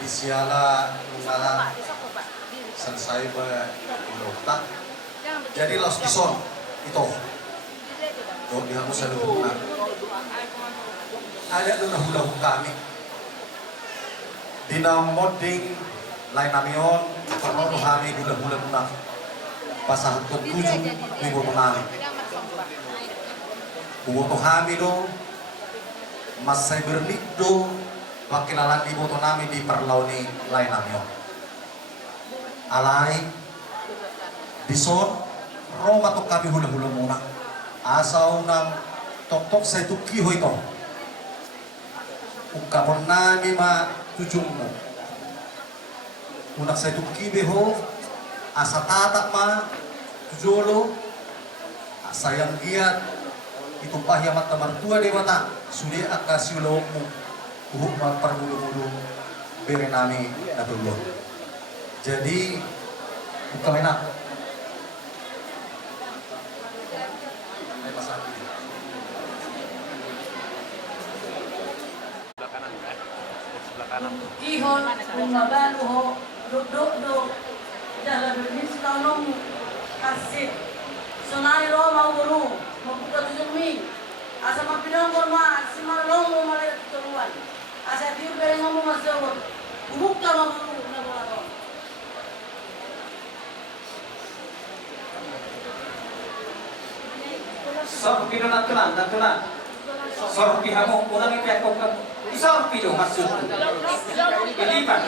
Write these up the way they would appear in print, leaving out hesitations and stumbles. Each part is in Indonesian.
Isiala usaha selesai berlotak. Jadi los dison itu. Oh dia harus ada hubungan. Ada hula kami. Dina moding lain namion karena kami hula nak pasah untuk 7 minggu kemarin. Buat kami do masai bernik do wakilalan di boto nami di perlauni lain namion. Alai dison Roma to kami hula muna. Asau nang tok saya tuki ho ito. Ukapon nami ma tujungmu. Unak saya tuki beho asa tatak ma tujolo sayang giat itu pahya mata martua dewata sudah akasi ulawmu uhuk ma permulu-mulu bere nami natullo. Jadi buka enak. Ihon, bumabalu ho, do, jalan bermis tanong kasih. Sonari ro mau guru, membuka tujumi. Asa mapinong korma, si malong mo malay tuturuan. Asa tiyo beri ngomong masawag, buka mau guru na bola. Sorpi do natulan. Sorpi hamo unang ipekok ka. Isorpi do maksud. Ilipat.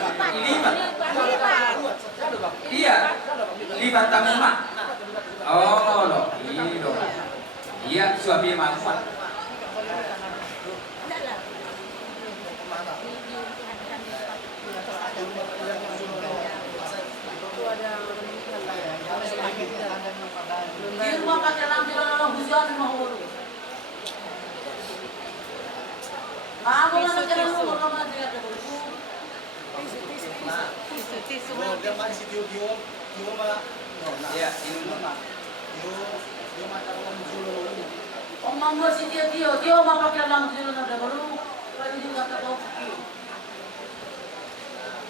Iya. Lipat tamu mah. Oh lo, iyo. Iya, suami manfaat. Di rumah pakai lampu dalam hujan mau guru. Kamu mana jalan rumah kamu nanti ada guru. Tisu. Dia masih dia malah. Iya, ini mah. Dia macam orang Zulu. Om mambo si dia mau pakai lampu dalam ada guru. Kalau dia nggak tahu.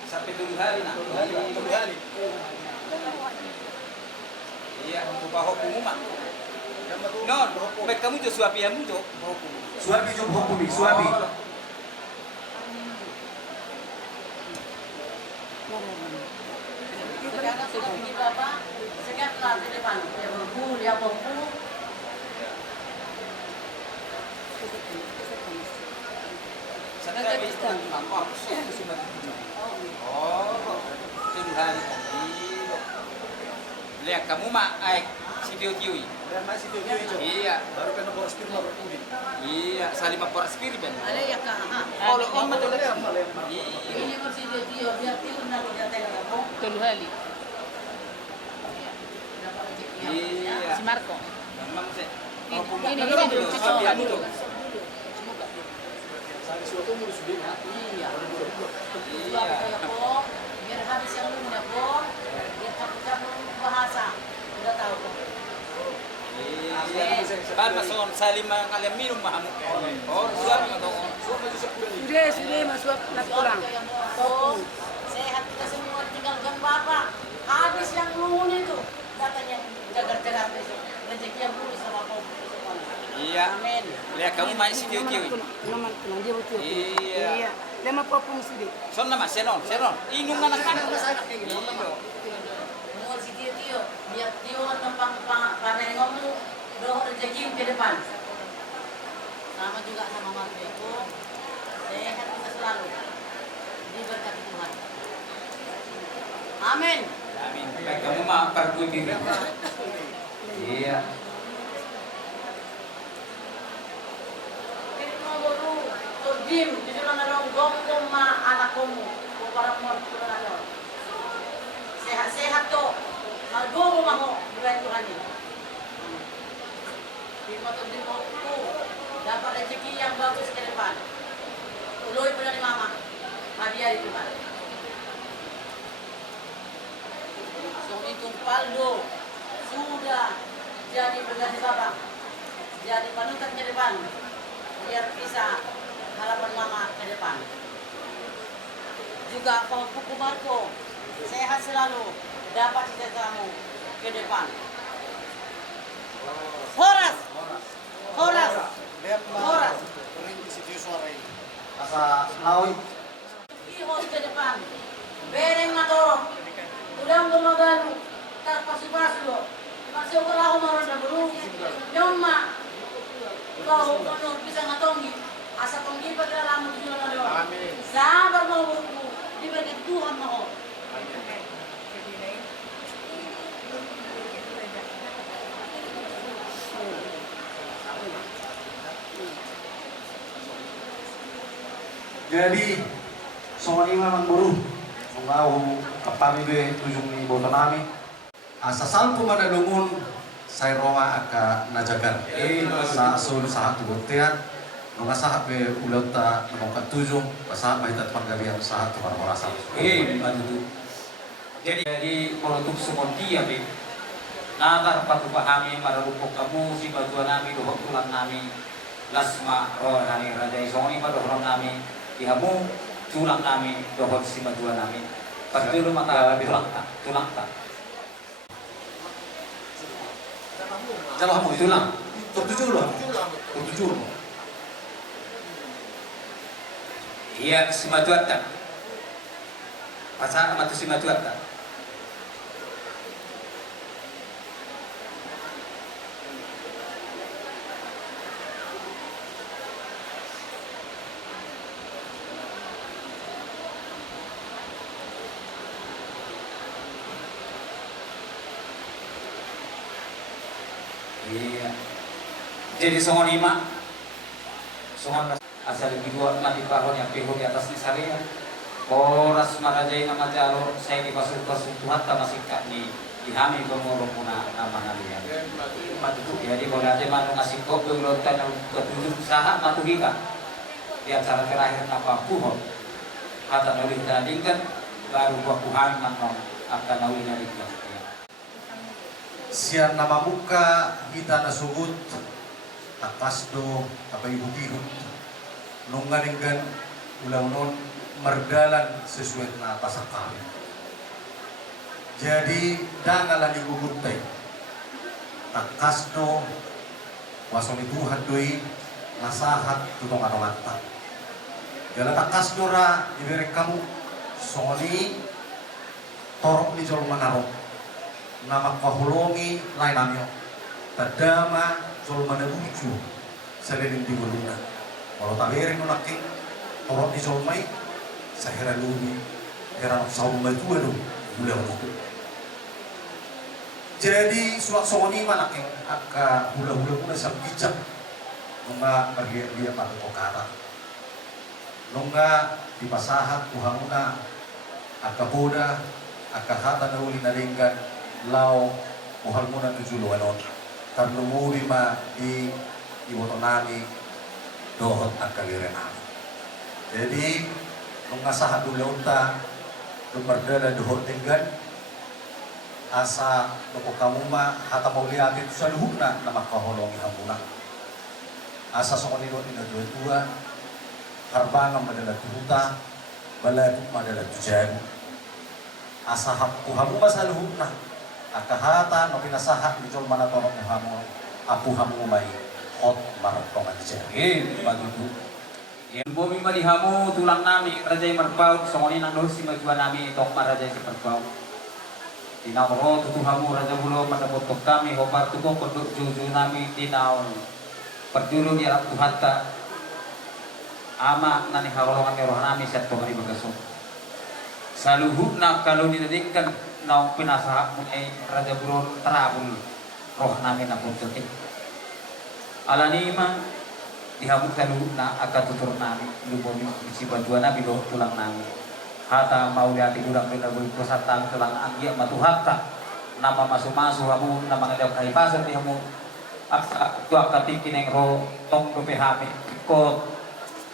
Sampai 7 hari nak. 7 hari. Iya, upah hukum mak. Non, baik kamu jo suapi kamu jo. Suapi jo hukumi, suapi. Sekarang sudah pergi bapak, sekarang di depan, dia berbu, dia berbu. Saya bisa nampak. Oh, 7 hari. Lihat kamu mak, si Tio-Tio. Dan masih dia hijau. Iya. Baru kena boros pirma berkulit. Iya, saling memporos spirit ben. Ada ya kak, Kalau om betul Dia ini bersih dia biar tidur nanti dia tengok kamu. 7 hari. Dapat rezeki. Iya. Si Marco. Memang sih. Ini dulu, cuci Suapi muka kamu dulu. jo. Sampai suatu umur sudah ya. Iya. Iya. Kayak kok, biar habis yang lu punya kok, biar campur bahasa. Udah tahu kok. Iya. Kan masuk saling kalian minum mahamu. Oh, suami atau Sudah masuk nak pulang. Oh, sehat kita semua tinggalkan bapak. Habis yang lungun itu, katanya jaga-jaga besok. Rezeki yang pulih sama kau. Iya. Amin. Lihat kamu main si Tio-Tio. Naman tulang dia betul. Iya. Lema popung sudah. Son nama senon. Inung anak-anak. Iya. Mungkin si Tio, biar Tio tentang panen ngomong, doa rezeki ke depan. Sama juga sama Mas Beko, sehat kita selalu. Diberkati Tuhan. Amin. Amin. Baik kamu mah pergi diri. Iya. Jadi mau baru terjim, jadi orang orang gom ma anak kamu, para mau pulang sehat-sehat tuh, malgo mau bulan Tuhan ini. Di motor di motorku dapat rezeki yang bagus ke depan. Uloy pada mama, hadiah itu kan. So itu Paldo sudah jadi berganti bapak, jadi panutan ke depan, biar bisa harapan mama ke depan. juga Puku Marco. Sehat selalu, dapat cita-citamu ke depan. Horas! Horas! Horas! Rindu si suara ini. Asa lawi. Ihos ke depan. Bereng matoro. Udang bermagalu. Tak pasu-pasu. Masih kalau marunda bulu. Nyoma. Kalau menurut bisa ngatongi. Asa tonggi pada lamu tujuan ada. Amin. Sabar mau buku. Diberkati Tuhan mau. Jadi soal ini memang buru mengawu kami be tujung ni boto nami asa salpu mana lungun saya roma aka najagan sa sul sahat botean nunga sahat be ulota nongka tujung sahat mahitat panggalian sahat para merasa Bantu. Jadi molutuk semontia be. Nagar patu pahami marupok kamu si batuan nami dohok tulang nami lasma rohani raja isoni madohron nami ihamu tulang nami dohok si batuan nami pasti mata tulang tak jalan kamu tulang tertujuh loh tertujuh loh iya si batuan tak pasal matu si batuan tak iya. Jadi songon ima, songon asal kedua nanti pahon yang pihon di atas nisari ya. Koras marajai nama jalo saya di pasur Tuhan tak masih kak di hami pengurung puna nama kalian. Jadi kalau ada mana ngasih kok berurutan yang ketujuh saham matuhika di acara terakhir apa puhon. Kata nawi tandingkan baru buah puhan manong akan nawi narikan. sian nama muka kita nasugut takasdo apa ibu tihut nunganinggan ulang non merdalan sesuai na pasakal jadi dangalan ibu gutai takasdo wasoni Tuhan doi nasahat tutong anonganta jala takasdo ra iberek kamu soni torok ni jol manarok nama kahulongi lain namyo tadama jol manabuju seliling di buluna kalau taberin nunaking torok di jol mai sahira lumi hera saum mai tua do ulah itu jadi suak soni manaking aka hula-hula pun sang bijak nunga dia pada kokara nunga di pasahat tuhamuna aka boda aka hata nauli nalinggan lau muhal muna tujuh luanon karena muri ma di ibu nani dohot akalirenam jadi mengasahat dulu unta lumardada dohot tinggal asa toko kamu ma hata mau lihat itu saluhuna nama kaholongi hamuna asa sokoni do ina dua harbangan madalah tuhuta balad madalah tujan asa hakku hamu masaluhuna akahata no pinasahat ni jol mana torong hamu apu hamu mai hot maratongan jeri bagitu yang bumi malihamu tulang nami rajai merbaut songoni nang dosi majuan nami tok marajai si merbaut tinawro tutuhamu raja bulo mendapat kami hobar tuko kodok juju nami tinaw perdulu di alat tuhatta ama nani hawalongan roh nami set pemari bagasong saluhuna kalau didedikkan nau pinasahak munai raja buron terabul roh nami na puncutik alanima dihamuk saluhuna akan tutur nami lubomi isi bantuan nabi doh tulang nami hata mau lihat udang benda bersatang tulang anggia matuhatta nama masuk hamu nama ngeliat kai pasar dihamu aksa tuak katik kineng roh tong do PHP ikut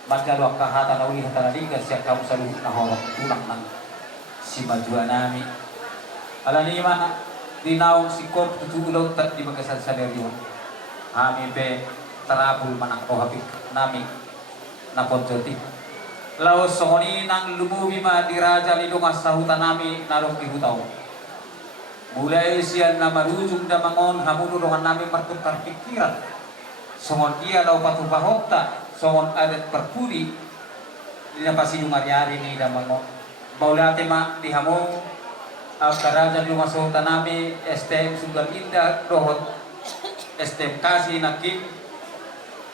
baca doa hata nauli hata nadiga siap kamu saluhuna horok tulang nami si bajuan nami alani mana dinaw sikop tutulo tat di bagasan saderyo kami be terabul manak roh habib nami napon joti Laos songoni nang lumubi ma diraja lidong asahutan nami narong ihutaw. Mulai siyan na marujung da mangon hamunulungan nami martukar pikiran. Songon iya law patubahokta, songon adat perpudi, dinapasi yung ari-ari ni da mangon. Maulate ma dihamong karajan yung asahutan nami STM Sugal Indah dohot STM Kasi nakim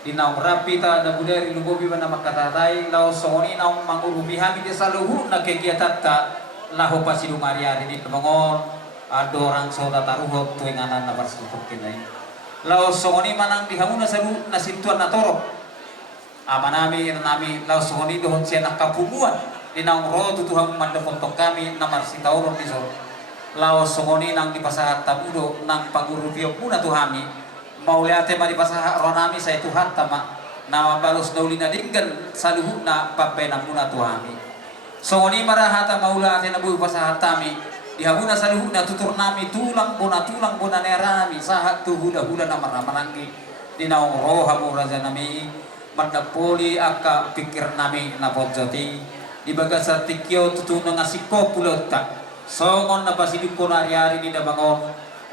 dinaong rapita na budari lugobi man na makatatay lao songoni naong mangurubihami di sa luhur na kegiatan ta laho pa si lumariari di kamangon adorang soda taruhot tuwing anan na barsukot kinay lao songoni manang dihamu na sa luhur na sintuan na torok ama nami lao songoni dohon siya nakapumuan dinaong rodo tuhang mandapuntok kami na marsitaurong di so lao songoni nang dipasahat tabudo nang pangurubiyok muna tuhami mauliate maripasa ronami sa Tuhan tama na balos dauli na dinggan sa luhut na pagpenang muna tuhami. So ngoni marahata maulate na buhi pasahatami dihabuna sa luhut na tutur nami tulang bona nerami sahat tu hula-hula na maramananggi dinaong roha mo raja nami mandapoli aka pikir nami na podjoti ibaga sa tikyo tutunang asiko pulot ta songon na pasidik ko nari-ari ni dabangon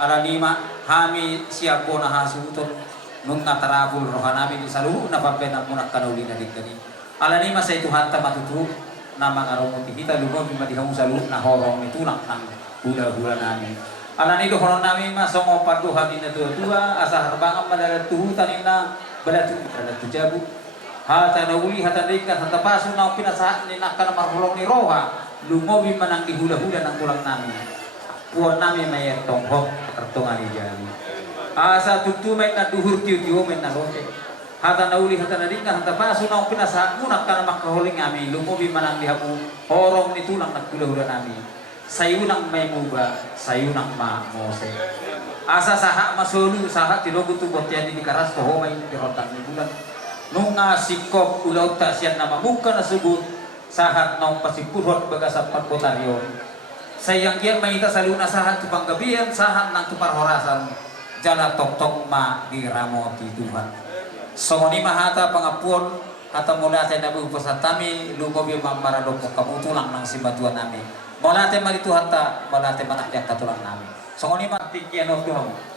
alanima hami siap po na hasuton nung natarabul roha namin sa luho na pampenang muna kanuli na digdani alanima sa ituhan ta matutu na mga romuti kita lumog yung matihang sa luho na horong itulang ng hula-hula namin alanido horong namin masongo paduha din na tuwa asa harbangan madalatuhutan na balatu jabu hata na uli hata ringan hata paso na pinasahan ni naka na marhulong ni roha lumobi man ang dihula-hula ng tulang namin puan namin may tonghok kartongan ni jani asa tutumay na duhur tiyo men na lote hata nauli hata na ringan hata paso na pinasahan muna ka na makahuling amin lumobi man ang dihamu horong ni tulang nagkula-hula namin sayo nang may muba sayo nang mose asa saha masulu saha tilogo tubot yan di karas ko homay tirontang ni bulan nung sikop ulaw ta siya na mamuka na sugot sahat nang pasipurot baga sa pagbotaryon sayang yan may ita sa luna sahat tupang gabihan sahat ng tuparhorasan jala tok-tok ma diramoti Tuhan so ni mahata pangapuan hata mulate na buko sa tami lugobi mamaralo ko kabutulang ng simbatuan namin mulate maritu hata mulate manakyak katulang namin so ni matikyan of Tuhan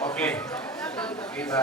Oke, kita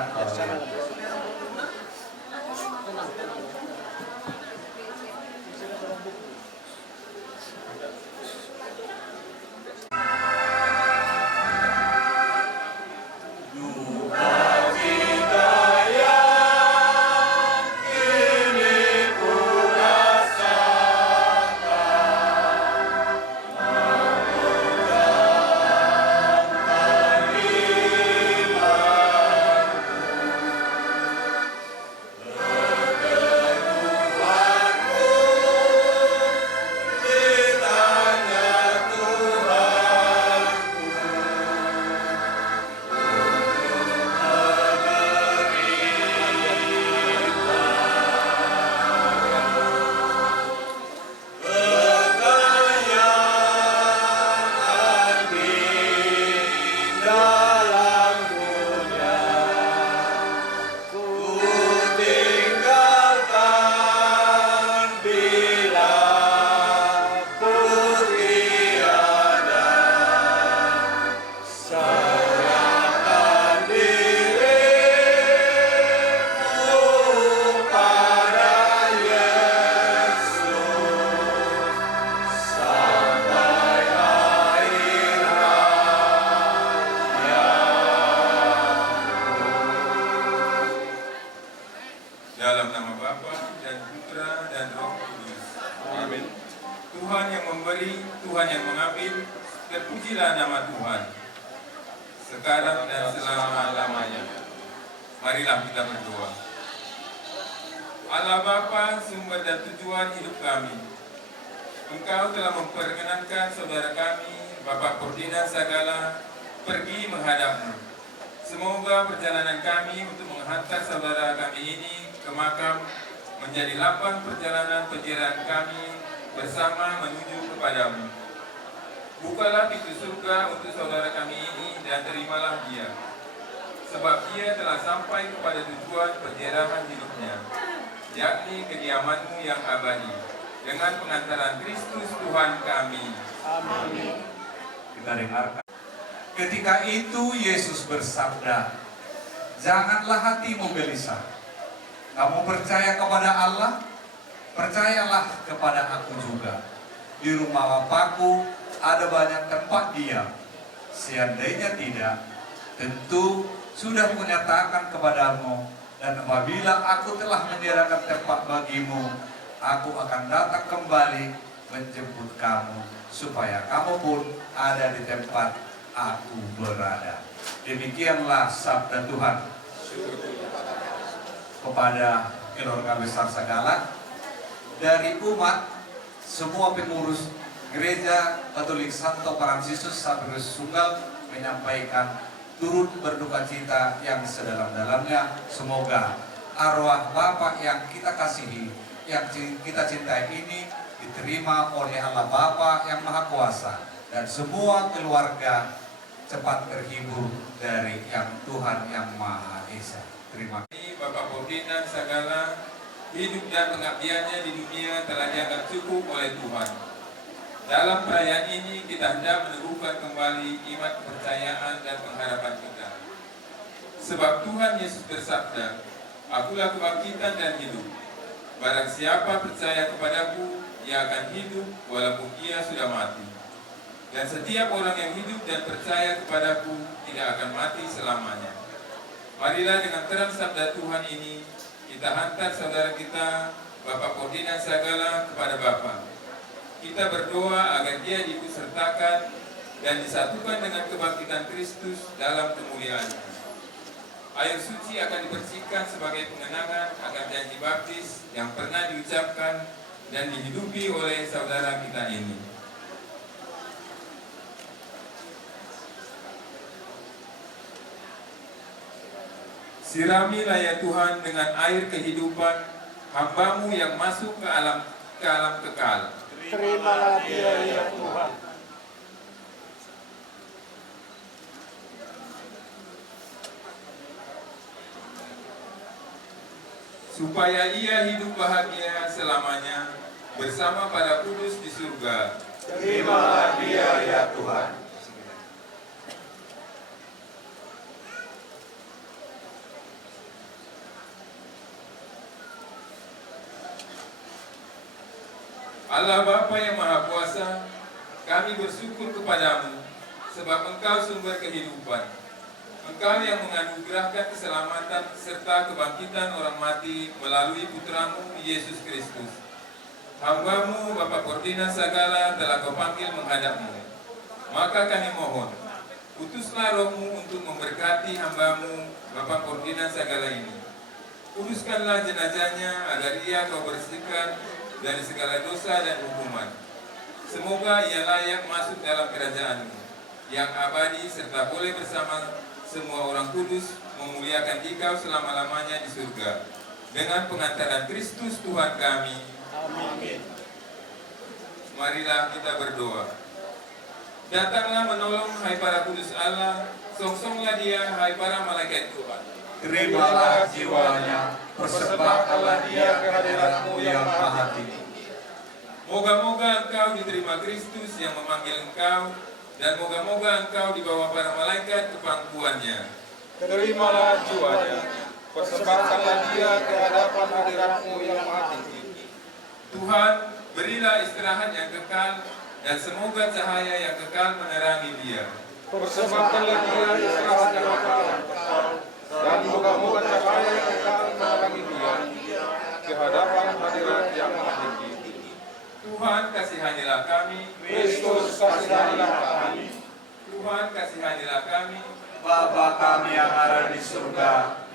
Tuhan yang mengambil, terpujilah nama Tuhan, sekarang dan selama-lamanya. Marilah kita berdoa. Allah Bapa, sumber dan tujuan hidup kami, Engkau telah memperkenankan saudara kami, Bapak Ferdinand Sagala, pergi menghadap-Mu. Semoga perjalanan kami untuk menghantar saudara kami ini ke makam menjadi lambang perjalanan penjelasan kami bersama menuju kepadamu. Bukalah pintu surga untuk saudara kami ini dan terimalah dia, sebab dia telah sampai kepada tujuan penjelasan hidupnya, yakni kediaman-Mu yang abadi. Dengan pengantaran Kristus Tuhan kami. Amin. Kita dengarkan. Ketika itu Yesus bersabda, "Janganlah hatimu gelisah. Kamu percaya kepada Allah, percayalah kepada aku juga. Di rumah Bapakku ada banyak tempat diam. Seandainya tidak, tentu sudah kunyatakan kepadamu, dan apabila aku telah menyediakan tempat bagimu, aku akan datang kembali menjemput kamu, supaya kamu pun ada di tempat aku berada." Demikianlah sabda Tuhan. Kepada keluarga besar Sagala, dari umat, semua pengurus Gereja Katolik Santo Fransiskus Xaverius Sunggal menyampaikan turut berduka cita yang sedalam-dalamnya. Semoga arwah Bapak yang kita kasihi, yang kita cintai ini diterima oleh Allah Bapa yang Maha Kuasa, dan semua keluarga cepat terhibur dari yang Tuhan yang Maha Esa. Terima kasih. Bapak Ferdinand Sagala, hidup dan pengabdiannya di dunia telah dianggap cukup oleh Tuhan. Dalam perayaan ini kita hendak meneguhkan kembali iman, kepercayaan dan pengharapan kita. Sebab Tuhan Yesus bersabda, "Akulah kebangkitan dan hidup. Barang siapa percaya kepadaku, ia akan hidup walaupun ia sudah mati. Dan setiap orang yang hidup dan percaya kepadaku tidak akan mati selamanya." Marilah dengan terang sabda Tuhan ini, kita hantar saudara kita, Bapak Ferdinand Sagala, kepada Bapa. Kita berdoa agar dia diikutsertakan dan disatukan dengan kebangkitan Kristus dalam kemuliaan. Air suci akan dibersihkan sebagai pengenangan akan janji baptis yang pernah diucapkan dan dihidupi oleh saudara kita ini. Siramilah ya Tuhan dengan air kehidupan hamba-Mu yang masuk ke alam kekal. Terimalah dia ya Tuhan. Supaya ia hidup bahagia selamanya bersama para kudus di surga. Terimalah dia ya Tuhan. Allah Bapa yang Maha Kuasa, kami bersyukur kepadamu, sebab Engkau sumber kehidupan. Engkau yang menganugerahkan keselamatan serta kebangkitan orang mati melalui Putramu Yesus Kristus. Hamba-Mu Bapak Ferdinand Sagala telah Kau panggil menghadap-Mu. Maka kami mohon, utuslah Roh-Mu untuk memberkati hamba-Mu Bapak Ferdinand Sagala ini. Kuduskanlah jenazahnya agar ia Kau bersihkan dari segala dosa dan hukuman. Semoga ia layak masuk dalam kerajaan-Mu yang abadi serta boleh bersama semua orang kudus memuliakan Dikau selama-lamanya di surga. Dengan pengantaran Kristus Tuhan kami. Amin. Marilah kita berdoa. Datanglah menolong hai para kudus Allah, songsonglah dia hai para malaikat Tuhan. Terimalah jiwanya, persembahkanlah dia ke hadirat-Mu yang maha tinggi. Moga-moga engkau diterima Kristus yang memanggil engkau, dan moga-moga engkau dibawa para malaikat ke pangkuannya. Terimalah jiwanya, persembahkanlah dia ke hadapan hadirat-Mu yang maha tinggi. Tuhan, berilah istirahat yang kekal, dan semoga cahaya yang kekal menerangi dia. Persembahkanlah dia istirahat yang kekal, dan moga-moga cahaya yang kekal menerangi dia ke hadapan hadirat yang maha tinggi. Tuhan, kasihanilah kami. Kristus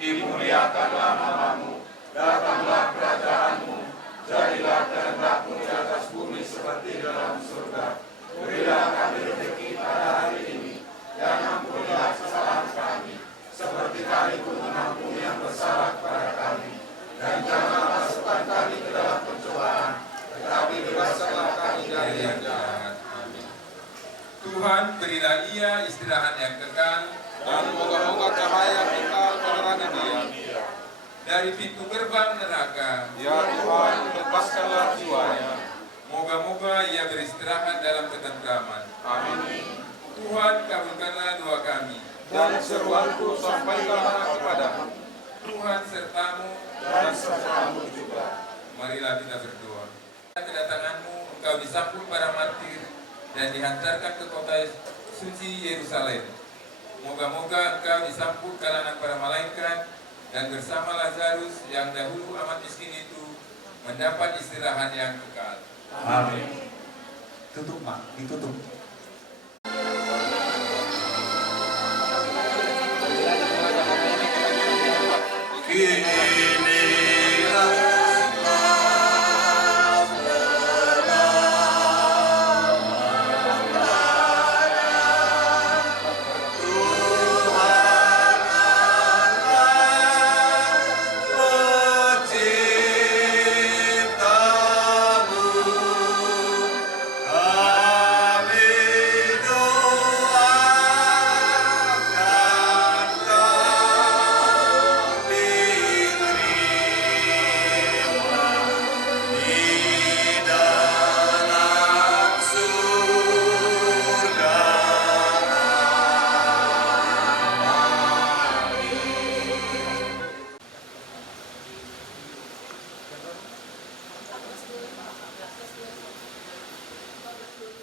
dimuliakanlah namamu, datanglah kerajaanmu, jadilah kehendakmu di atas bumi seperti dalam surga. Berilah kami rezeki pada hari ini, dan ampunilah kesalahan kami, seperti kami pun mengampuni yang bersalah kepada kami. Dan jangan masukkan kami ke dalam pencobaan, tetapi bebaskanlah kami dari yang jahat. Amin. Tuhan, berilah ia istirahat yang kekal, Dan moga-moga cahaya kekal menerangi dia. dari pintu gerbang neraka. Ya Tuhan, lepaskanlah jiwanya. Moga-moga ia beristirahat dalam ketentraman. Amin. Tuhan, kabulkanlah doa kami. Dan seruanku sampaikanlah kepadamu, Tuhan sertamu, dan sertamu juga. marilah kita berdoa. Kedatanganmu, engkau disambut para martir dan dihantarkan ke kota suci Yerusalem. Moga-moga engkau disambut kalangan para malaikat dan bersama Lazarus yang dahulu amat miskin itu mendapat istirahat yang kekal. Amin. Tutup, Mak. Ditutup.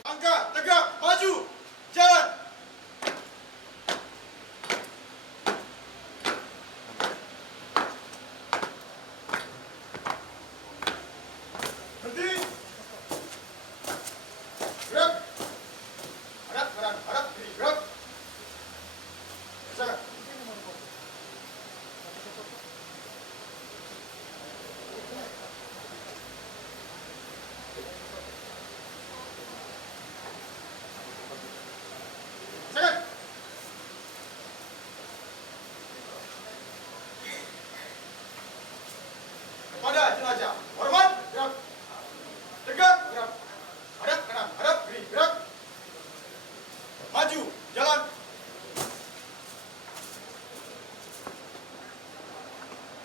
Angkat, tegak, maju, jalan. Berhenti. Gerak. Hadap, diri, gerak. Geser. Geser. Kepada jenazah, hormat, gerak. Tegak, gerak. Hadap kanan, hadap kiri, gerak. Maju, jalan.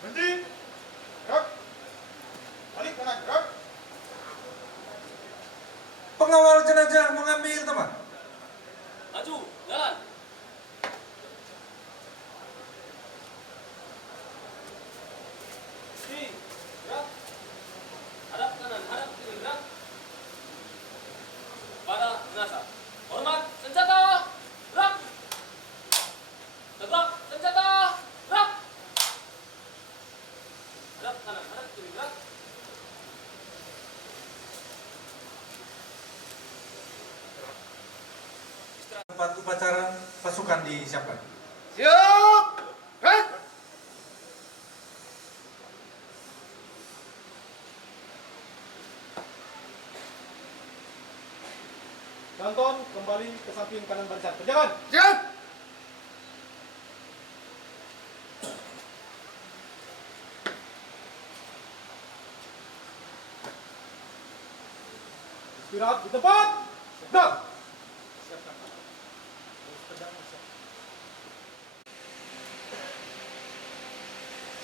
Berhenti. Gerak. Balik kanan, gerak. Pengawal jenazah mengambil teman. Maju, jalan. Kiri, gerak. Hadap kanan, hadap kiri, gerak. Pada jenazah. Hormat, senjata, gerak. Tegak, senjata, gerak. Hadap kanan, hadap kiri, gerak. Tempat upacara pasukan disiapkan. Siap. Gerak. Danton kembali ke samping kanan barisan. Berjalan. Siap. Istirahat di tempat. Sedang.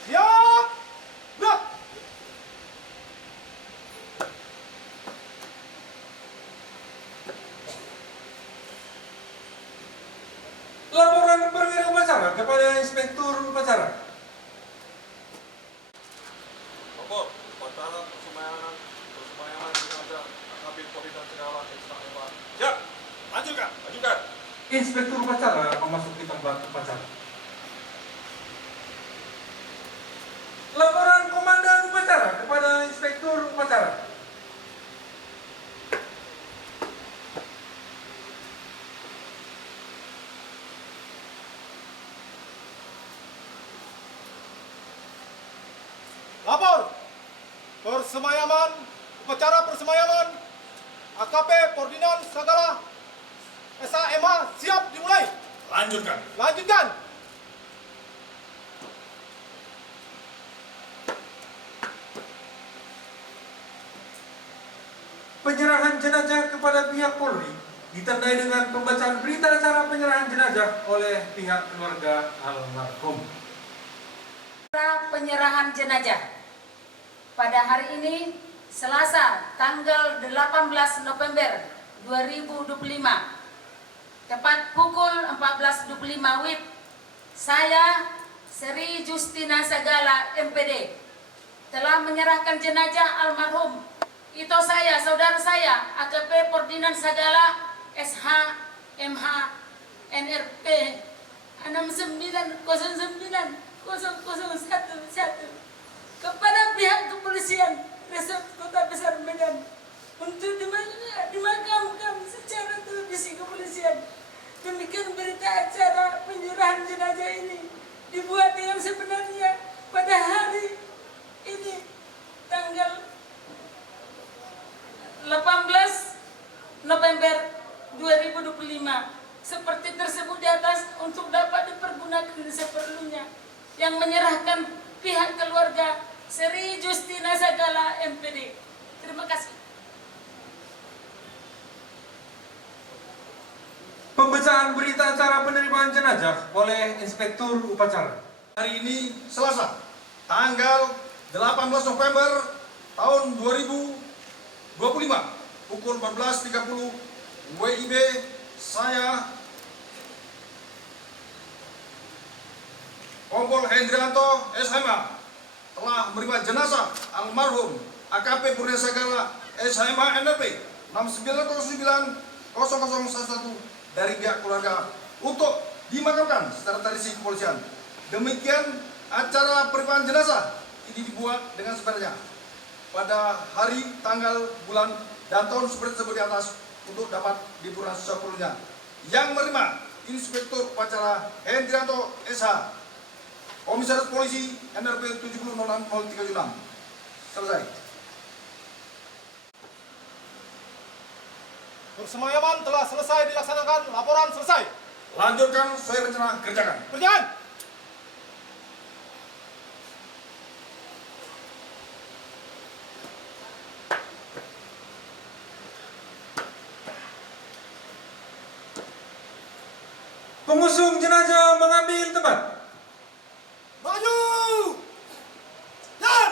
Siap. Gerak. Laporan perwira upacara kepada inspektur upacara. Lapor, upacara persembayangan jenazah Nabi Covid dan segala istimewa. Siap. Majukan, majukan. Inspektur upacara memasuki tempat upacara. Laporan komandan upacara kepada inspektur upacara. Lapor. Persemayaman, upacara persemayaman AKP Ferdinand Sagala SHMH siap dimulai. Lanjutkan. Lanjutkan. Penyerahan jenazah kepada pihak Polri ditandai dengan pembacaan berita acara penyerahan jenazah oleh pihak keluarga almarhum. Penyerahan jenazah pada hari ini Selasa tanggal 18 November 2025 tepat pukul 14.25 WIB, saya Sri Justina Sagala MPD telah menyerahkan jenazah almarhum itu saya, saudara saya AKP Ferdinand Sagala SH MH NRP 69090011 kepada pihak kepolisian Resort Kota Besar Medan untuk dimakamkan secara televisi kepolisian. Demikian berita acara penyerahan jenazah ini dibuat yang sebenarnya pada hari ini tanggal 18 November 2025 seperti tersebut di atas untuk dapat dipergunakan seperlunya. Yang menyerahkan pihak keluarga Sri Justina Sagala MPD. Terima kasih. Pembacaan berita acara penerimaan jenazah oleh Inspektur Upacara. Hari ini Selasa, tanggal 18 November tahun 2025, pukul 14.30 WIB, saya Kompol Hendrianto SHMH telah menerima jenazah almarhum AKP Ferdinand Sagala SHMH NRP 69090011 dari pihak keluarga untuk dimakamkan secara tradisi kepolisian. Demikian acara penerimaan jenazah ini dibuat dengan sebenarnya pada hari, tanggal, bulan, dan tahun seperti di atas untuk dapat dipurna sepenuhnya. Yang menerima Inspektur Upacara Hendrianto SH, Komisaris Polisi NRP 7006036. Selesai. Persemayaman telah selesai dilaksanakan. Laporan selesai. Lanjutkan sesuai rencana, kerjakan. Kerjaan. Pengusung jenazah mengambil tempat. Maju. Dan.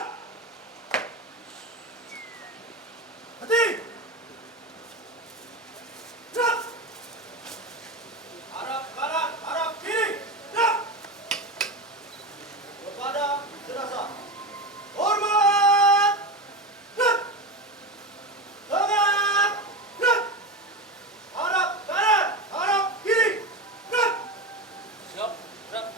Hati. Gerak. Harap kanan, harap kiri. Gerak. Kepada jenazah. Hormat. Gerak. Tangan. Gerak. Harap kanan, harap kiri. Gerak. Siap. Gerak.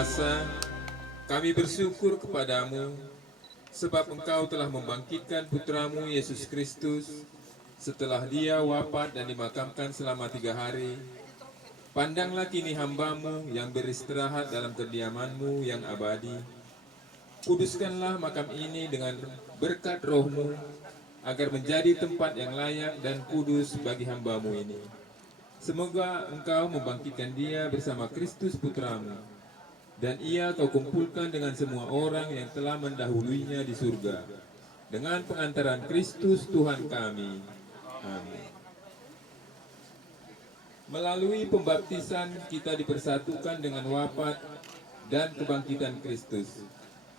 Kuasa, kami bersyukur kepadamu sebab Engkau telah membangkitkan putramu Yesus Kristus setelah dia wafat dan dimakamkan selama 3 hari. Pandanglah kini hambamu yang beristirahat dalam kediamanmu yang abadi. Kuduskanlah makam ini dengan berkat rohmu, agar menjadi tempat yang layak dan kudus bagi hambamu ini. Semoga Engkau membangkitkan dia bersama Kristus putramu, dan ia Kau kumpulkan dengan semua orang yang telah mendahuluinya di surga, dengan pengantaran Kristus Tuhan kami. Amin. Melalui pembaptisan kita dipersatukan dengan wafat dan kebangkitan Kristus.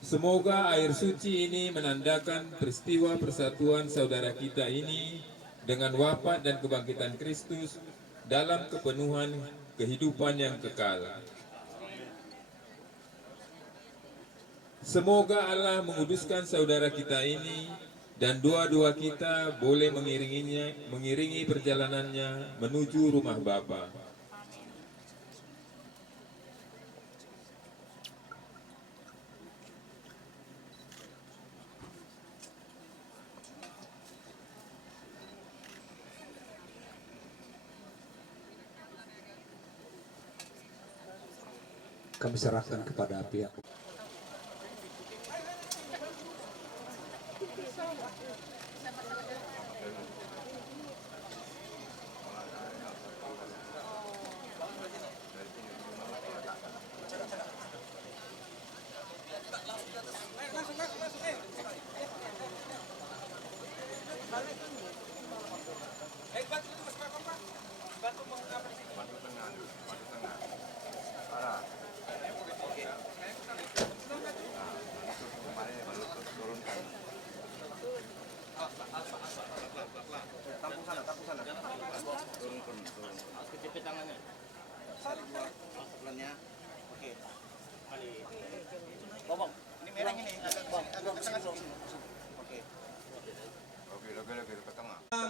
Semoga air suci ini menandakan peristiwa persatuan saudara kita ini dengan wafat dan kebangkitan Kristus dalam kepenuhan kehidupan yang kekal. Semoga Allah menguduskan saudara kita ini dan doa-doa kita boleh mengiringi perjalanannya menuju rumah Bapa. Kami serahkan kepada pihak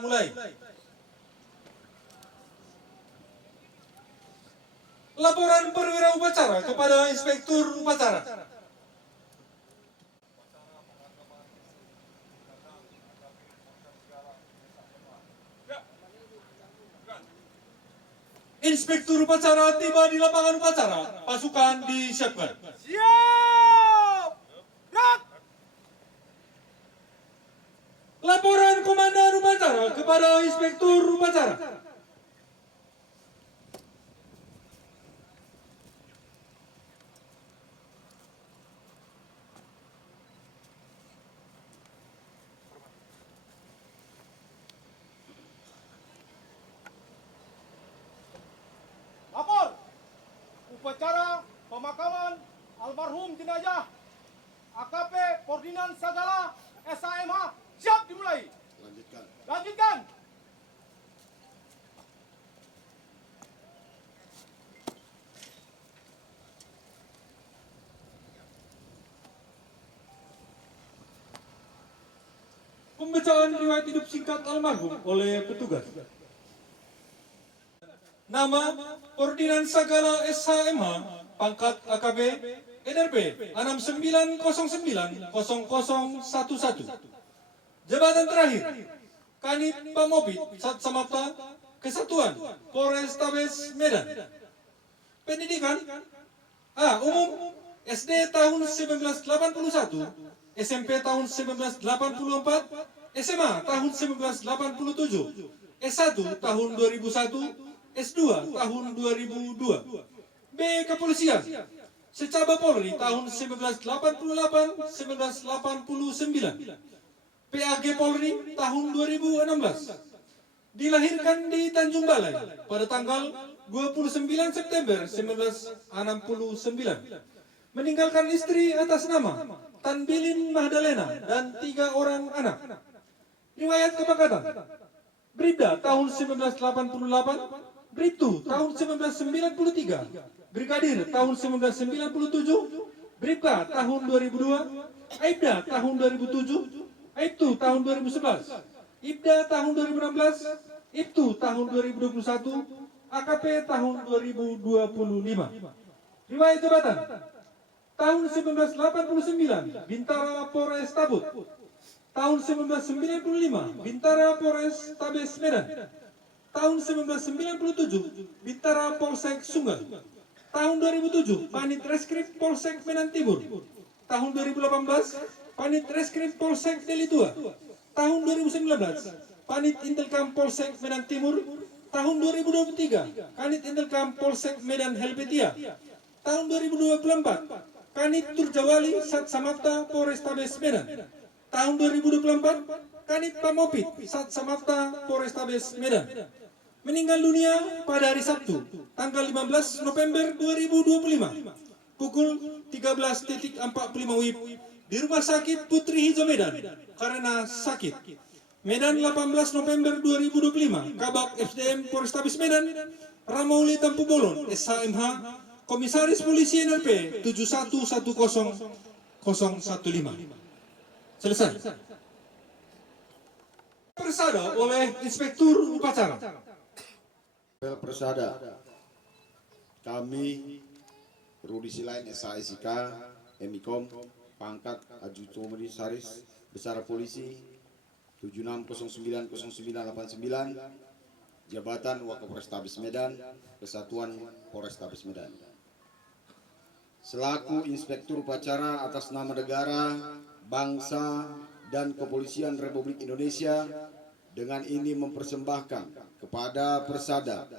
Mulai. Laporan perwira upacara kepada Inspektur Upacara. Inspektur Upacara tiba di lapangan upacara. Pasukan disiapkan. Siap! Gerak! Laporan Komandan Upacara kepada Inspektur Upacara. Lapor. Upacara pemakaman almarhum jenazah AKP Ferdinand Sagala SAMH siap dimulai. Lanjutkan. Pembacaan riwayat hidup singkat almarhum oleh petugas. Nama Ferdinand Sagala SHMH, pangkat AKP, NRP 69090011. Jabatan terakhir, Kanit Pamopit Sat Samapta, Kesatuan Polrestabes Medan. Pendidikan A. Umum SD tahun 1981, SMP tahun 1984, SMA tahun 1987, S1 tahun 2001, S2 tahun 2002. B. Kepolisian Secaba Polri tahun 1988-1989. PAG Polri tahun 2016. Dilahirkan di Tanjung Balai pada tanggal 29 September 1969. Meninggalkan istri atas nama Tan Bilin Mahdalena dan 3 orang anak. Riwayat kepangkatan Bribda tahun 1988, Bribtu tahun 1993, Brigadir tahun 1997, Bribka tahun 2002, Aibda tahun 2007, Aibtu tahun 2011, Ibda tahun 2016, Ibtu tahun 2021, AKP tahun 2025. Riwayat jabatan Tahun 1989, Bintara Polres Tabut. Tahun 1995, Bintara Polres Tabes Medan. Tahun 1997, Bintara Polsek Sungai. Tahun 2007, Panit Reskrim Polsek Medan Timur. Tahun 2018, Panit Reskrim Polsek Deli Tua. Tahun 2019, Panit Intelkam Polsek Medan Timur. Tahun 2023, Kanit Intelkam Polsek Medan Helvetia. Tahun 2024, Kanit Turjawali Sat Samapta Polrestabes Medan. Tahun 2024, Kanit Pamopit Sat Samapta Polrestabes Medan. Meninggal dunia pada hari Sabtu, tanggal 15 November 2025, pukul 13.45 WIB di Rumah Sakit Putri Hijau Medan karena sakit. Medan 18 November 2025, Kabak FDM Polrestabes Medan, Ramauli Tampu Bolon, SHMH, Komisaris Polisi NRP 7110015. Selesai. Persada oleh Inspektur Upacara. Persada, kami Rudi Silain SHSIK Emikom pangkat Ajutomisaris Besar Polisi 76090989 Jabatan Wakapolrestabes Medan Kesatuan Polrestabes Medan. Selaku Inspektur Upacara atas nama negara, bangsa, dan Kepolisian Republik Indonesia, dengan ini mempersembahkan kepada Persada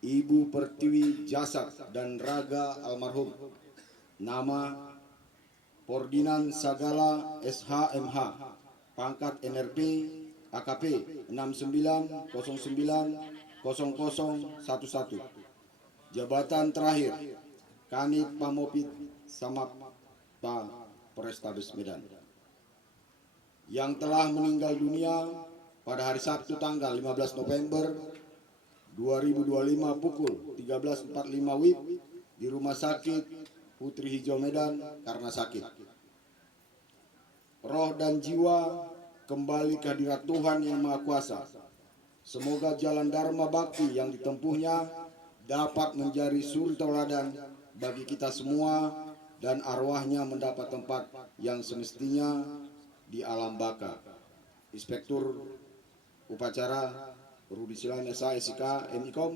Ibu Pertiwi jasad dan raga almarhum nama Pordinan Sagala SHMH pangkat NRP AKP 69090011 jabatan terakhir Kanit Pamopit Samapta Polrestabes Medan yang telah meninggal dunia pada hari Sabtu tanggal 15 November 2025 pukul 13.45 WIB di Rumah Sakit Putri Hijau Medan karena sakit. Roh dan jiwa kembali ke hadirat Tuhan Yang Maha Kuasa. Semoga jalan Dharma Bakti yang ditempuhnya dapat menjadi suri tauladan bagi kita semua dan arwahnya mendapat tempat yang semestinya di alam baka. Inspektur Upacara Rudi Silain SHSIK Emikom,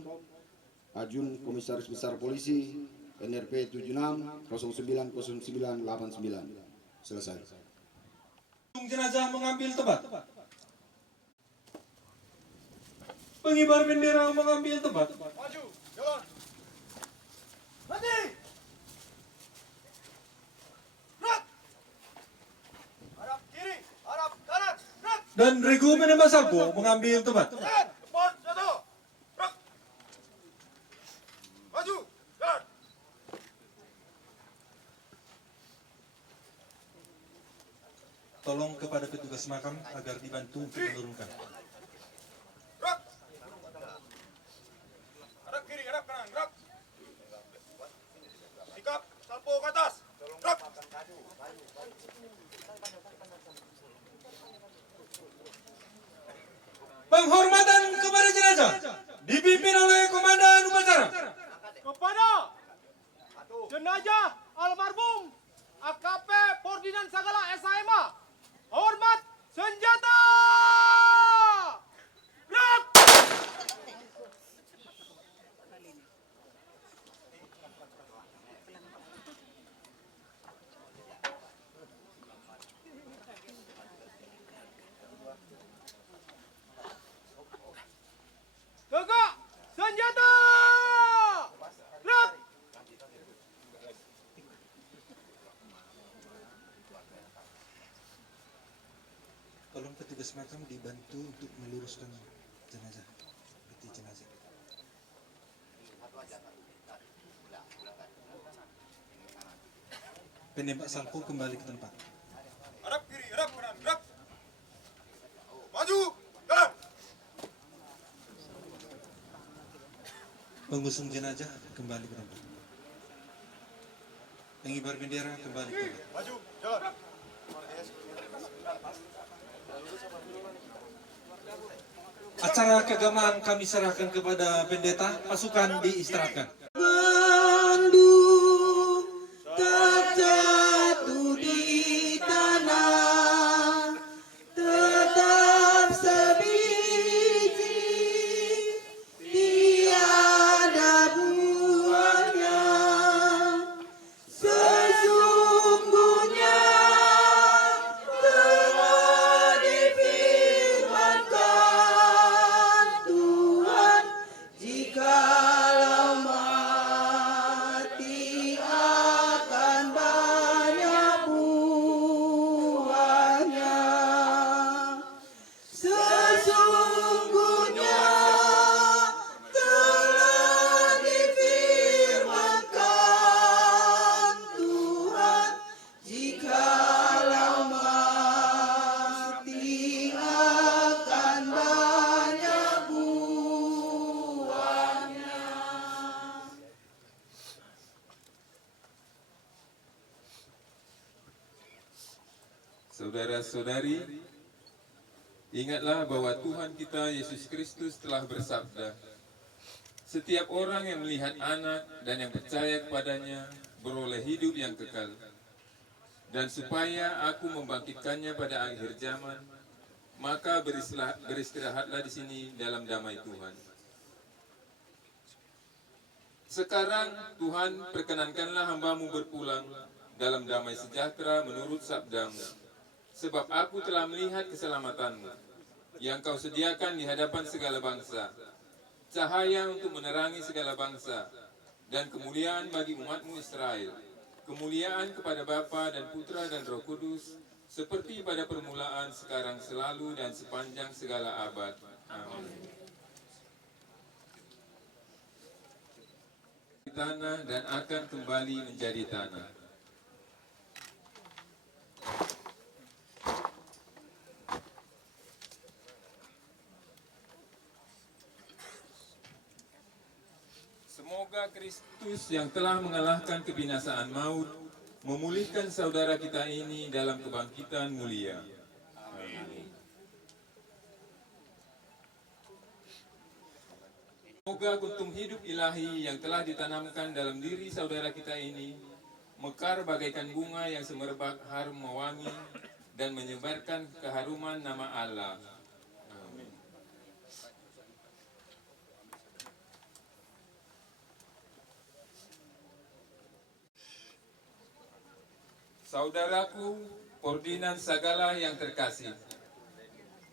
Ajun Komisaris Besar Polisi NRP 76090989. Selesai. Jenazah mengambil tempat. Pengibar bendera mengambil tempat. Maju, jalan. Mati. Gerak. Harap kiri, harap kanan. Gerak. Dan Regu menembak salvo mengambil tempat. Depan, satu. Gerak. Maju, jalan. Tolong kepada petugas makam agar dibantu untuk menurunkan. Gerak. Harap kiri, harap kanan. Gerak. Sikap, salpo ke atas. Gerak. Penghormatan kepada jenazah dipimpin oleh Komandan Upacara. Kepada jenazah almarhum AKP Pordinan Sagala SHMH, hormat senjata. Gerak. Tegak senjata. Gerak. Tolong petugas makam dibantu untuk meluruskan jenazah, peti jenazah. Penembak salvo kembali ke tempat. Harap kiri, harap kanan. Gerak. Maju, jalan. Pengusung jenazah kembali ke tempat. Pengibar bendera kembali ke tempat. Maju, jalan. Acara keagamaan kami serahkan kepada pendeta, pasukan diistirahatkan. Bandung tak saudara-saudari, ingatlah bahwa Tuhan kita Yesus Kristus telah bersabda, setiap orang yang melihat anak dan yang percaya kepadanya beroleh hidup yang kekal. Dan supaya aku membangkitkannya pada akhir zaman, maka beristirahatlah di sini dalam damai Tuhan. Sekarang Tuhan, perkenankanlah hamba-Mu berpulang dalam damai sejahtera menurut sabda-Mu. Sebab aku telah melihat keselamatan-Mu yang Kau sediakan di hadapan segala bangsa, cahaya untuk menerangi segala bangsa, dan kemuliaan bagi umat-Mu Israel. Kemuliaan kepada Bapa dan Putra dan Roh Kudus, seperti pada permulaan, sekarang, selalu, dan sepanjang segala abad. Amin. Tanah dan akan kembali menjadi tanah. Semoga Kristus yang telah mengalahkan kebinasaan maut memulihkan saudara kita ini dalam kebangkitan mulia. Amin. Semoga kuntum hidup ilahi yang telah ditanamkan dalam diri saudara kita ini mekar bagaikan bunga yang semerbak harum mewangi dan menyebarkan keharuman nama Allah. Amin. Saudaraku, Pordinan segala yang terkasih,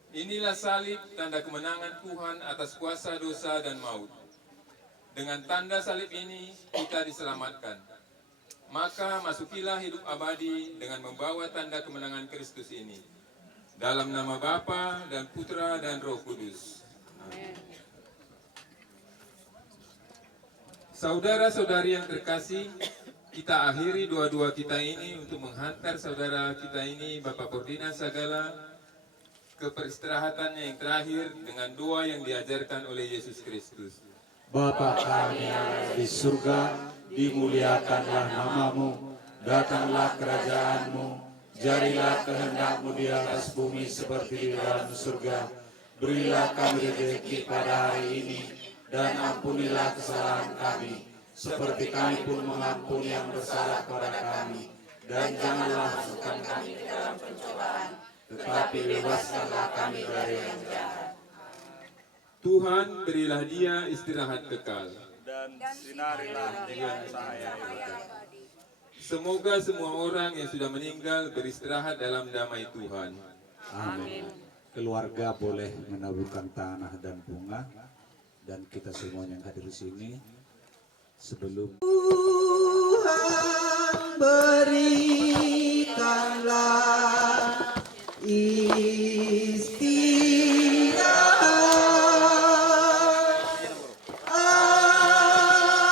inilah salib tanda kemenangan Tuhan atas kuasa dosa dan maut. Dengan tanda salib ini kita diselamatkan. Maka masukilah hidup abadi dengan membawa tanda kemenangan Kristus ini. Dalam nama Bapa dan Putra dan Roh Kudus. Amin. Saudara-saudari yang terkasih, kita akhiri doa-doa kita ini untuk menghantar saudara kita ini, Bapak Pordinan Sagala, ke peristirahatannya yang terakhir dengan doa yang diajarkan oleh Yesus Kristus. Bapa kami yang ada di surga, dimuliakanlah nama-Mu, datanglah kerajaan-Mu, jadilah kehendak-Mu di atas bumi seperti di dalam surga. Berilah kami rezeki pada hari ini, dan ampunilah kesalahan kami, seperti kami pun mengampuni yang bersalah kepada kami. Dan janganlah masukkan kami ke dalam pencobaan, tetapi bebaskanlah kami dari yang jahat. Tuhan, berilah dia istirahat kekal. Dan sinarilah dia cahaya abadi. Semoga semua orang yang sudah meninggal beristirahat dalam damai Tuhan. Amin. Keluarga boleh menaburkan tanah dan bunga, dan kita semua yang hadir di sini sebelum Tuhan berikanlah istirahat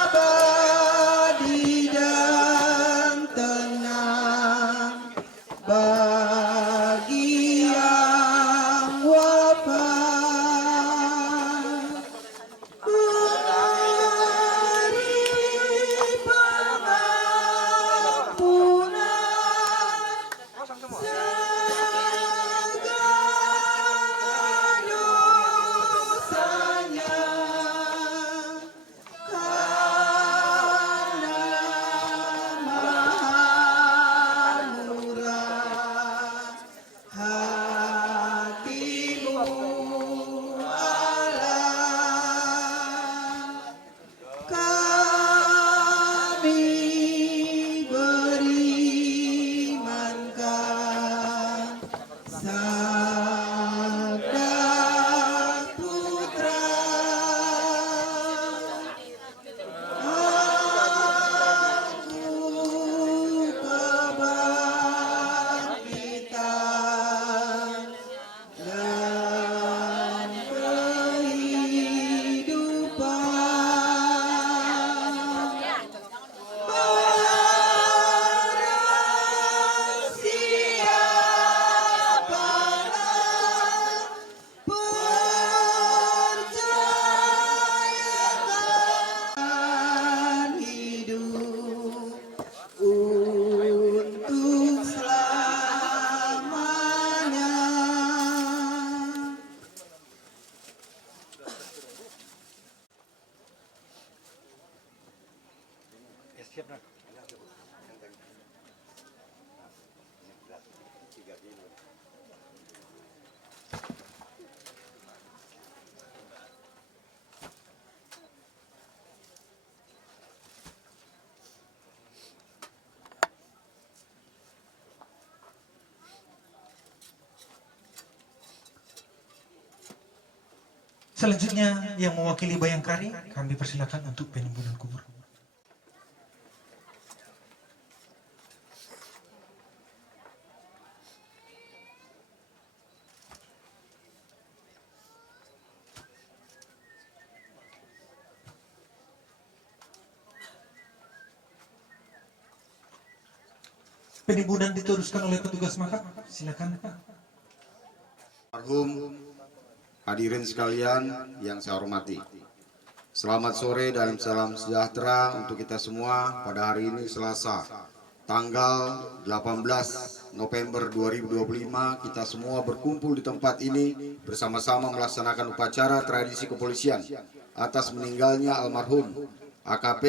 abadi dan tenang bagi yang wafat. Beri pengampunan segala Selanjutnya yang mewakili Bayangkari, kami persilakan untuk penimbunan kubur. Penimbunan diteruskan oleh petugas makam. Silakan, Pak. Almarhum, hadirin sekalian yang saya hormati. Selamat sore dan salam sejahtera untuk kita semua pada hari ini Selasa, tanggal 18 November 2025. Kita semua berkumpul di tempat ini bersama-sama melaksanakan upacara tradisi kepolisian atas meninggalnya almarhum AKP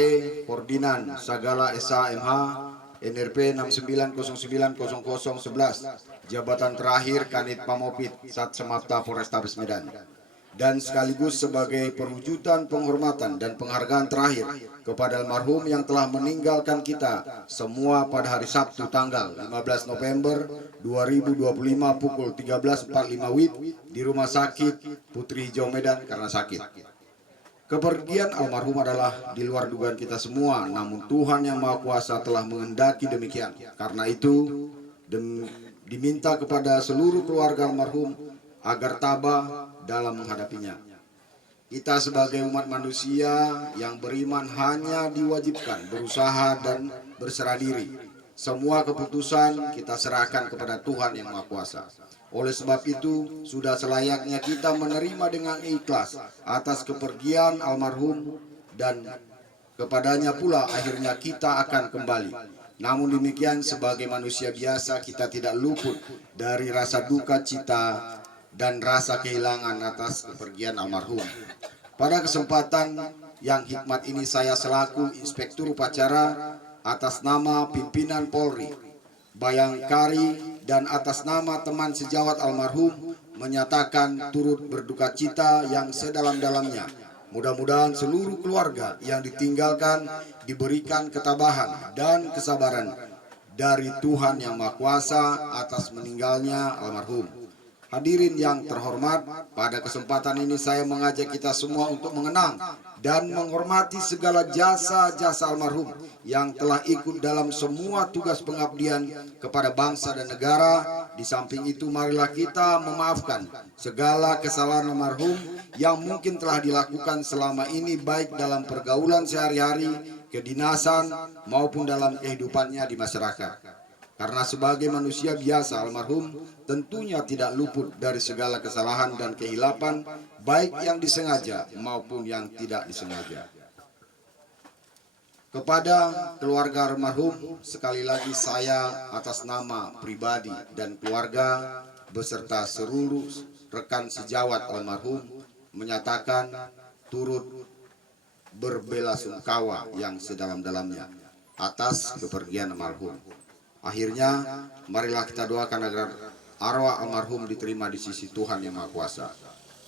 Ferdinand Sagala SH.MH NRP 69090011, jabatan terakhir Kanit Pamopit Sat Semapta Polrestabes Medan, dan sekaligus sebagai perwujudan penghormatan dan penghargaan terakhir kepada almarhum yang telah meninggalkan kita semua pada hari Sabtu tanggal 15 November 2025 pukul 13.45 WIB di Rumah Sakit Putri Hijau Medan karena sakit. Kepergian almarhum adalah di luar dugaan kita semua, namun Tuhan Yang Maha Kuasa telah menghendaki demikian. Karena itu, diminta kepada seluruh keluarga almarhum agar tabah dalam menghadapinya. Kita sebagai umat manusia yang beriman hanya diwajibkan berusaha dan berserah diri. Semua keputusan kita serahkan kepada Tuhan Yang Maha Kuasa. Oleh sebab itu, sudah selayaknya kita menerima dengan ikhlas atas kepergian almarhum dan kepadanya pula akhirnya kita akan kembali. Namun demikian, sebagai manusia biasa kita tidak luput dari rasa duka cita dan rasa kehilangan atas kepergian almarhum. Pada kesempatan yang hikmat ini saya selaku Inspektur Upacara atas nama pimpinan Polri, Bayangkari, dan atas nama teman sejawat almarhum menyatakan turut berduka cita yang sedalam-dalamnya. Mudah-mudahan seluruh keluarga yang ditinggalkan diberikan ketabahan dan kesabaran dari Tuhan Yang Maha Kuasa atas meninggalnya almarhum. Hadirin yang terhormat, pada kesempatan ini saya mengajak kita semua untuk mengenang dan menghormati segala jasa-jasa almarhum yang telah ikut dalam semua tugas pengabdian kepada bangsa dan negara. Di samping itu, marilah kita memaafkan segala kesalahan almarhum yang mungkin telah dilakukan selama ini, baik dalam pergaulan sehari-hari, kedinasan, maupun dalam kehidupannya di masyarakat. Karena sebagai manusia biasa, almarhum tentunya tidak luput dari segala kesalahan dan kehilapan, baik yang disengaja maupun yang tidak disengaja. Kepada keluarga almarhum, sekali lagi saya atas nama pribadi dan keluarga beserta seluruh rekan sejawat almarhum menyatakan turut berbelasungkawa yang sedalam-dalamnya atas kepergian almarhum. Akhirnya, marilah kita doakan agar arwah almarhum diterima di sisi Tuhan Yang Maha Kuasa.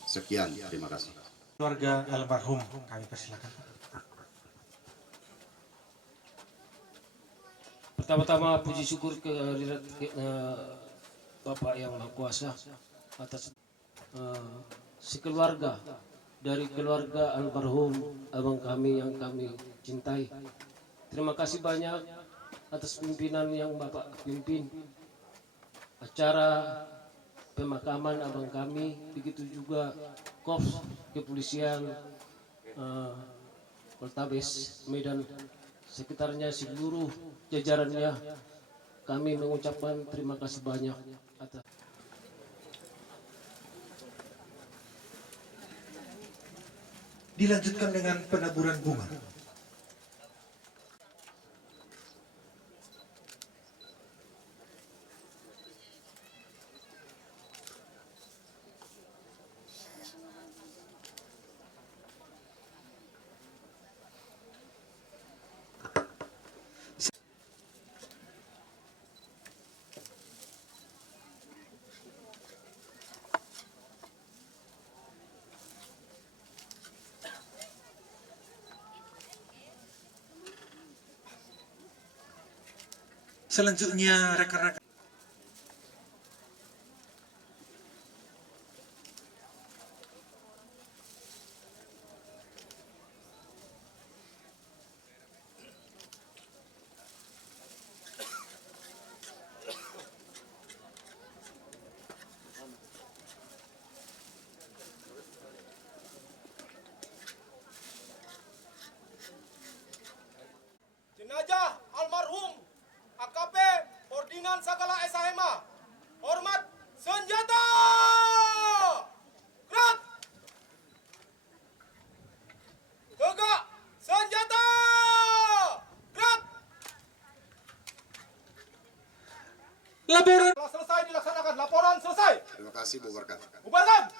Sekian, terima kasih. Keluarga almarhum, kami persilakan. Pertama-tama puji syukur kehadirat Bapak Yang Maha Kuasa atas sekeluarga dari keluarga almarhum abang kami yang kami cintai. Terima kasih banyak atas pimpinan yang Bapak pimpin acara pemakaman abang kami, begitu juga Korps Kepolisian Polrestabes Medan, sekitarnya seluruh jajarannya. Kami mengucapkan terima kasih banyak atas. Dilanjutkan dengan penaburan bunga. Selanjutnya rekan-rekan Jenazah almarhum AKP Ferdinand Sagala SHMA. Hormat senjata. Gerak. Tegak senjata. Gerak. laporan Telah selesai dilaksanakan. Laporan selesai. Terima kasih, bubarkan. Bubarkan.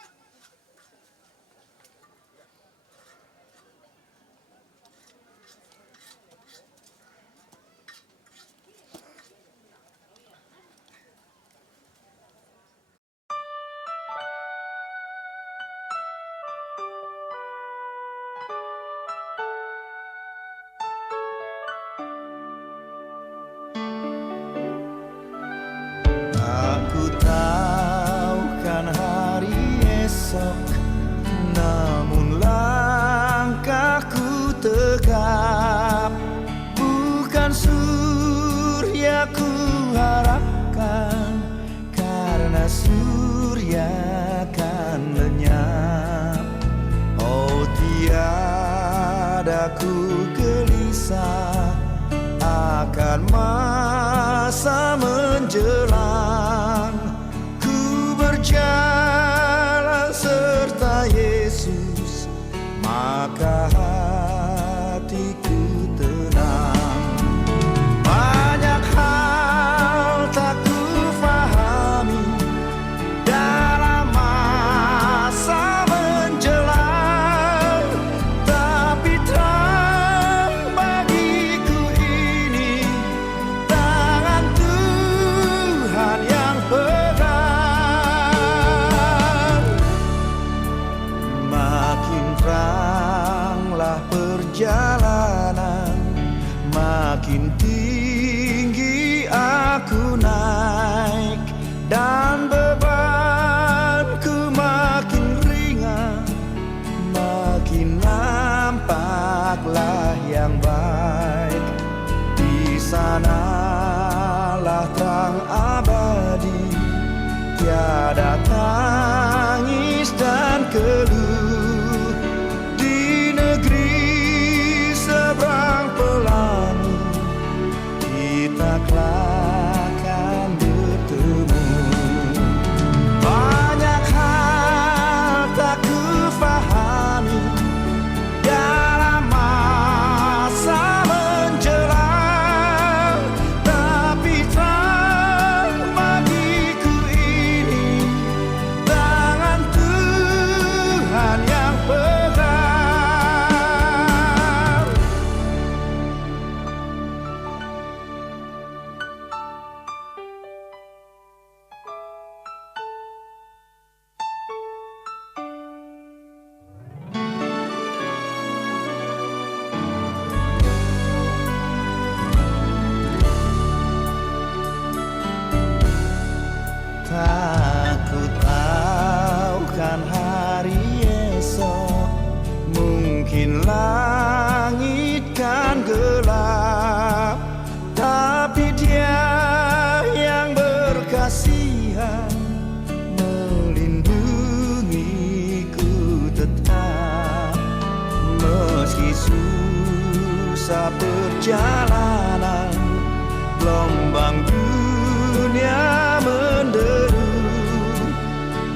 Aku tahu kan hari esok, namun langkahku tegap. Bukan surya ku harapkan, karena surya kan lenyap. Oh tiada ku gelisah akan masa menjelang. Ku berjalan serta Yesus, maka hatiku tenang. Banyak hal tak ku fahami dalam masa menjelang, tapi terang bagiku ini tangan Tuhan yang pegang. Makin teranglah perjalanan, makin tinggi aku naik, dan bebanku makin ringan, makin nampaklah yang baik. Di sanalah terang abadi, tiada tangis dan keluh. Di negeri seberang pelangi, kita akan bertemu. Banyak hal tak ku fahami dalam masa menjelang, tapi terang bagiku ini tangan Tuhan yang pegang. Aku tahu kan hari esok, mungkin langit kan gelap, tapi Dia yang berkasihan melindungiku tetap. Meski susah perjalanan, gelombang dunia menderu,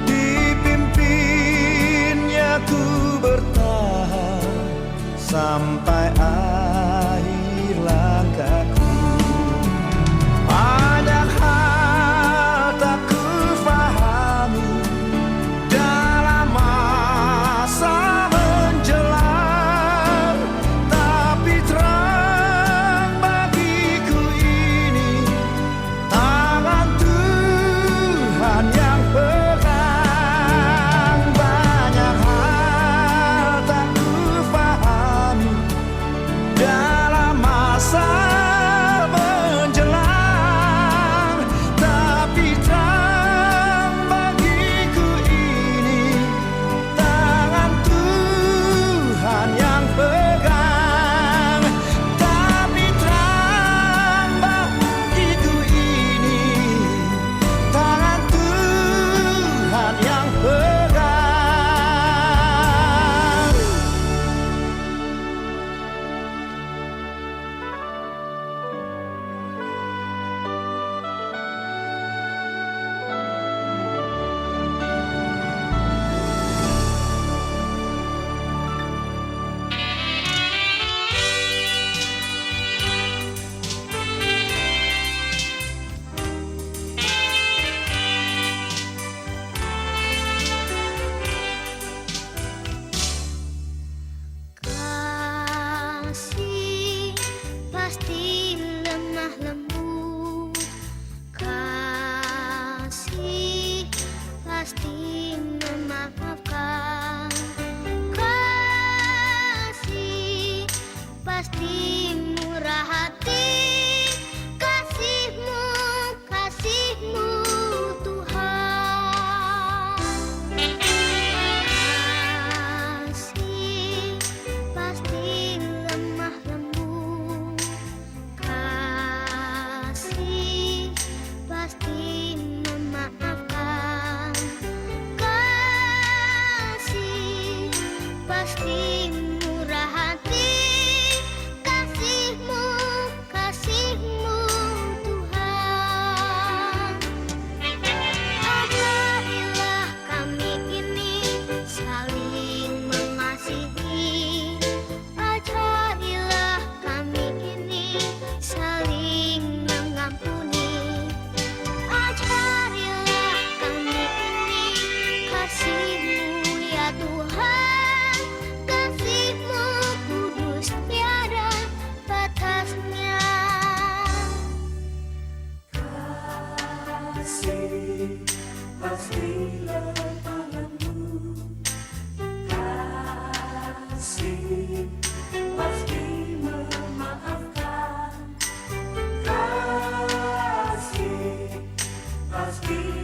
dipimpinnya ku bertahan sampai akhir langkahku. Banyak hal tak ku fahami dalam masa menjelang, tapi terang bagiku ini tangan Tuhan yang pegang. Banyak hal tak ku fahami kasih pastilah tanganmu, kasih pasti memaafkan, kasih pasti